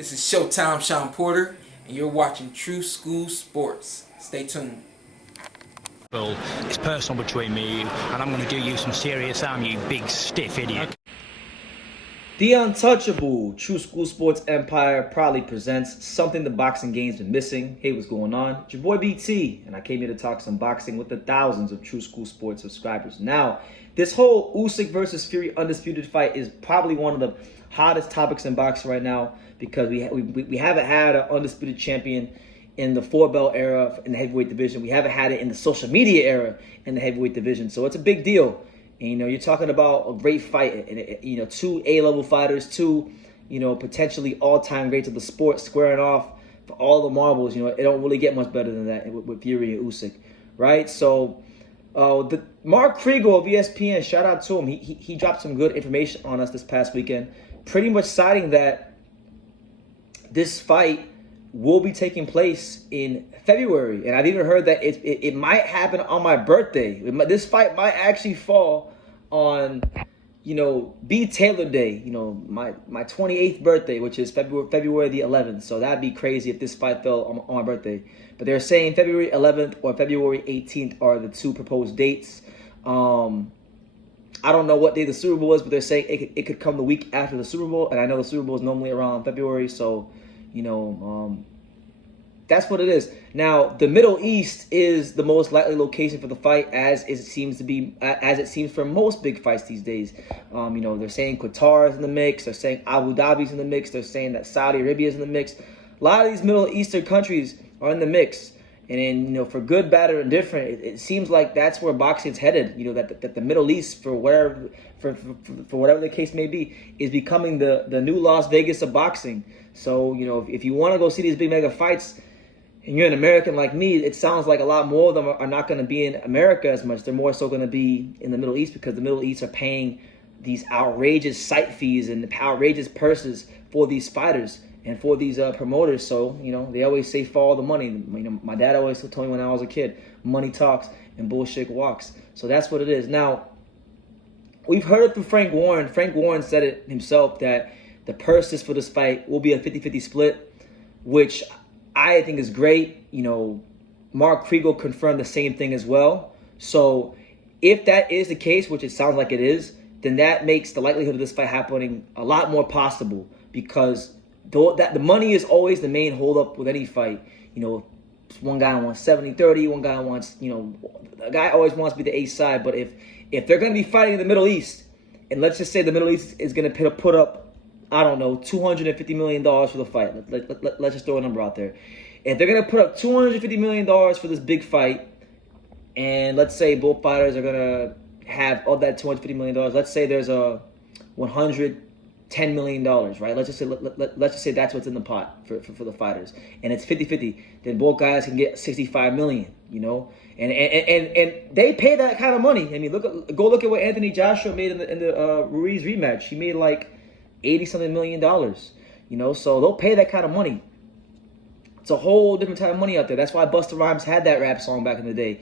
This is Showtime Sean Porter, and you're watching True School Sports. Stay tuned. It's personal between me and you, and I'm going to do you some serious harm, you big stiff idiot. The Untouchable True School Sports Empire proudly presents something the boxing game's been missing. Hey, what's going on? It's your boy BT, and I came here to talk some boxing with the thousands of True School Sports subscribers. Now, this whole Usyk versus Fury Undisputed fight is probably one of the hottest topics in boxing right now because we haven't had an undisputed champion in the four-belt era in the heavyweight division. We haven't had it in the social media era in the heavyweight division, so it's a big deal. And, you're talking about a great fight, and, two A-level fighters, two, potentially all-time greats of the sport squaring off for all the marbles. It don't really get much better than that with Fury and Usyk, right? So, the Mark Kriegel of ESPN, shout out to him. He dropped some good information on us this past weekend, pretty much citing that this fight will be taking place in February, and I've even heard that it might happen on my birthday. This fight might actually fall on, B. Taylor Day, my 28th birthday, which is February the 11th. So that'd be crazy if this fight fell on my birthday. But they're saying February 11th or February 18th are the two proposed dates. I don't know what day the Super Bowl is, but they're saying it could come the week after the Super Bowl, and I know the Super Bowl is normally around February, so that's what it is. Now, the Middle East is the most likely location for the fight, as it seems for most big fights these days. They're saying Qatar is in the mix. They're saying Abu Dhabi's in the mix. They're saying that Saudi Arabia is in the mix. A lot of these Middle Eastern countries are in the mix. And then, for good, bad, or indifferent, it seems like that's where boxing's headed. That the Middle East, for whatever the case may be, is becoming the new Las Vegas of boxing. So, if you want to go see these big mega fights, and you're an American like me, it sounds like a lot more of them are not going to be in America as much. They're more so going to be in the Middle East because the Middle East are paying these outrageous site fees and outrageous purses for these fighters and for these promoters. So, they always say follow the money. My dad always told me when I was a kid, money talks and bullshit walks. So that's what it is. Now, we've heard it through Frank Warren. Frank Warren said it himself that the purses for this fight will be a 50-50 split, which I think is great. Mark Kriegel confirmed the same thing as well. So if that is the case, which it sounds like it is, then that makes the likelihood of this fight happening a lot more possible because the money is always the main holdup with any fight. One guy wants 70-30, one guy wants, a guy always wants to be the A side. But if they're going to be fighting in the Middle East, and let's just say the Middle East is going to put up, I don't know, $250 million for the fight. Let's just throw a number out there. If they're going to put up $250 million for this big fight, and let's say both fighters are going to have all that $250 million, let's say there's a $110 million, right? Let's just say that's what's in the pot for the fighters, and it's 50-50. Then both guys can get $65 million, and they pay that kind of money. I mean, go look at what Anthony Joshua made in the Ruiz rematch. He made like $80-something million, so they'll pay that kind of money. It's a whole different type of money out there. That's why Busta Rhymes had that rap song back in the day,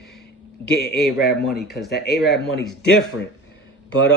getting A-Rap money, because that A-Rap money's different. But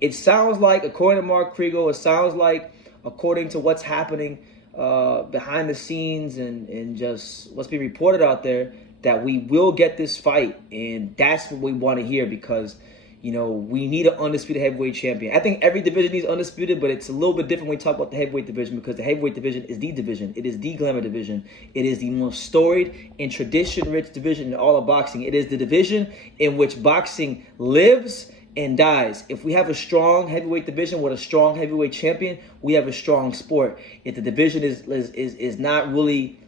it sounds like, according to Mark Kriegel, it sounds like, according to what's happening behind the scenes and just what's being reported out there, that we will get this fight, and that's what we want to hear because we need an undisputed heavyweight champion. I think every division needs undisputed, but it's a little bit different when we talk about the heavyweight division because the heavyweight division is the division. It is the glamour division. It is the most storied and tradition-rich division in all of boxing. It is the division in which boxing lives and dies. If we have a strong heavyweight division with a strong heavyweight champion, we have a strong sport. If the division is not really,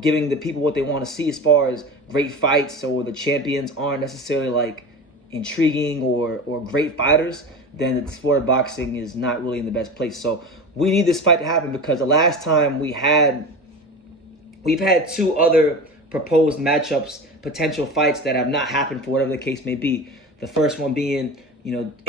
giving the people what they want to see as far as great fights, or the champions aren't necessarily like intriguing or great fighters, then the sport of boxing is not really in the best place. So we need this fight to happen because the last time we've had two other proposed matchups, potential fights that have not happened for whatever the case may be. The first one being,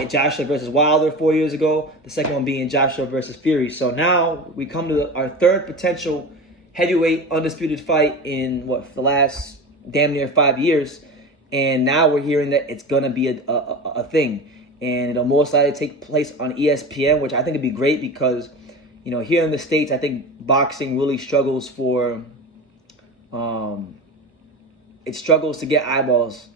Joshua versus Wilder 4 years ago. The second one being Joshua versus Fury. So now we come to our third potential heavyweight undisputed fight in the last damn near 5 years. And now we're hearing that it's going to be a thing. And it'll most likely take place on ESPN, which I think would be great because, here in the States, I think boxing really struggles for, it struggles to get eyeballs,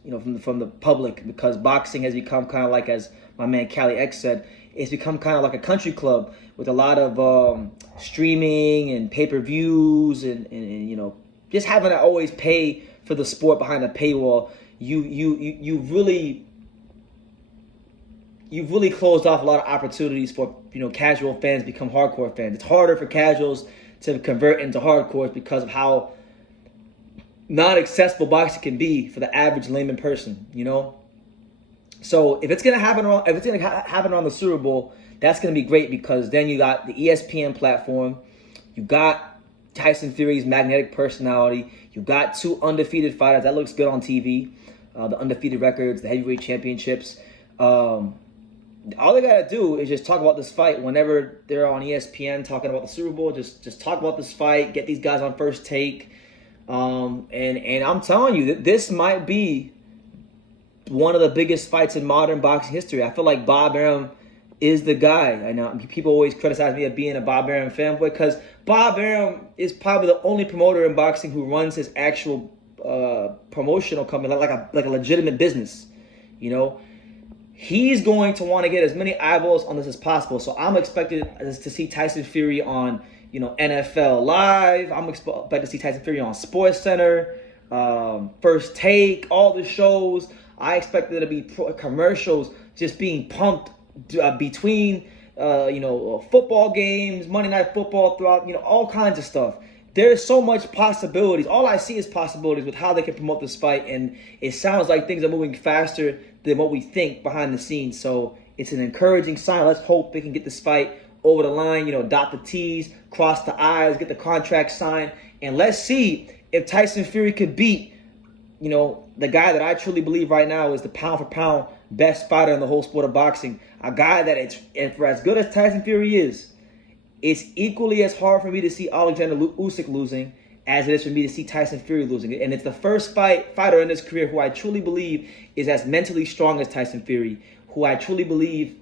from the public, because boxing has become kind of like, as my man Cali X said, it's become kind of like a country club with a lot of streaming and pay-per-views and just having to always pay for the sport behind a paywall. You've really closed off a lot of opportunities for casual fans to become hardcore fans. It's harder for casuals to convert into hardcores because of how not accessible boxing can be for the average layman person. So if it's gonna happen on the Super Bowl, that's gonna be great, because then you got the ESPN platform, you got Tyson Fury's magnetic personality, you got 2 undefeated fighters. That looks good on TV. The undefeated records, the heavyweight championships. All they gotta do is just talk about this fight whenever they're on ESPN talking about the Super Bowl. Just talk about this fight, get these guys on First Take, and I'm telling you that this might be one of the biggest fights in modern boxing history. I feel like Bob Arum is the guy. I know people always criticize me of being a Bob Arum fanboy, because Bob Arum is probably the only promoter in boxing who runs his actual promotional company like a legitimate business. He's going to want to get as many eyeballs on this as possible. So I'm expected to see Tyson Fury on NFL Live. I'm expected to see Tyson Fury on Sports Center, First Take, all the shows. I expect there to be commercials just being pumped between football games, Monday Night Football, throughout all kinds of stuff. There's so much possibilities. All I see is possibilities with how they can promote this fight, and it sounds like things are moving faster than what we think behind the scenes. So it's an encouraging sign. Let's hope they can get this fight over the line, dot the T's, cross the I's, get the contract signed, and let's see if Tyson Fury could beat the guy that I truly believe right now is the pound-for-pound best fighter in the whole sport of boxing. A guy that, for as good as Tyson Fury is, it's equally as hard for me to see Oleksandr Usyk losing as it is for me to see Tyson Fury losing. And it's the first fighter in his career who I truly believe is as mentally strong as Tyson Fury, who I truly believe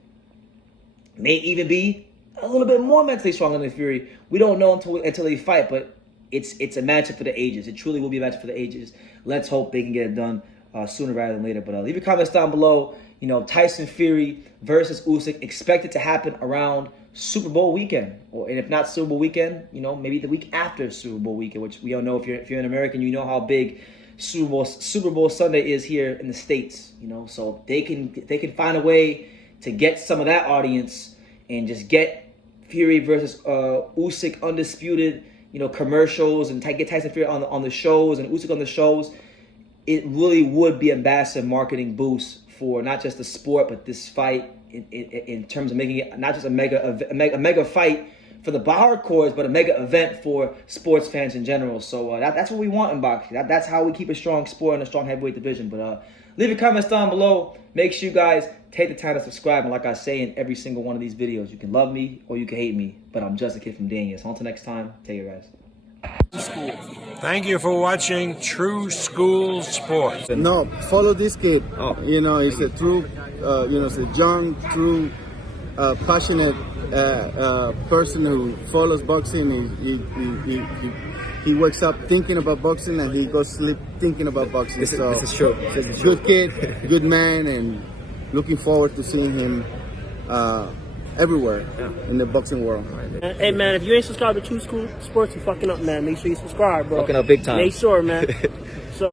may even be a little bit more mentally strong than Fury. We don't know until they fight, but it's a matchup for the ages. It truly will be a matchup for the ages. Let's hope they can get it done sooner rather than later. But leave your comments down below. Tyson Fury versus Usyk, expected to happen around Super Bowl weekend, and if not Super Bowl weekend, maybe the week after Super Bowl weekend, which we all know, if you're an American, you know how big Super Bowl Sunday is here in the States. So they can find a way to get some of that audience and just get Fury versus Usyk Undisputed, commercials, and get Tyson Fury on the shows and Usyk on the shows. It really would be a massive marketing boost for not just the sport, but this fight in terms of making it not just a mega fight for the hardcores, but a mega event for sports fans in general. So that's what we want in boxing. That's how we keep a strong sport and a strong heavyweight division. But leave your comments down below. Make sure you guys take the time to subscribe. And like I say in every single one of these videos, you can love me or you can hate me, but I'm just a kid from Daniel. So until next time, take care, guys. Thank you for watching True School Sports. No, follow this kid. Oh. He's a true, he's a young, true, passionate person who follows boxing. He wakes up thinking about boxing and he goes to sleep thinking about boxing. This is true. Good kid, good man, and looking forward to seeing him everywhere in the boxing world. Hey man, if you ain't subscribed to True School Sports, you fucking up, man. Make sure you subscribe, bro. Fucking up big time. Make sure, man.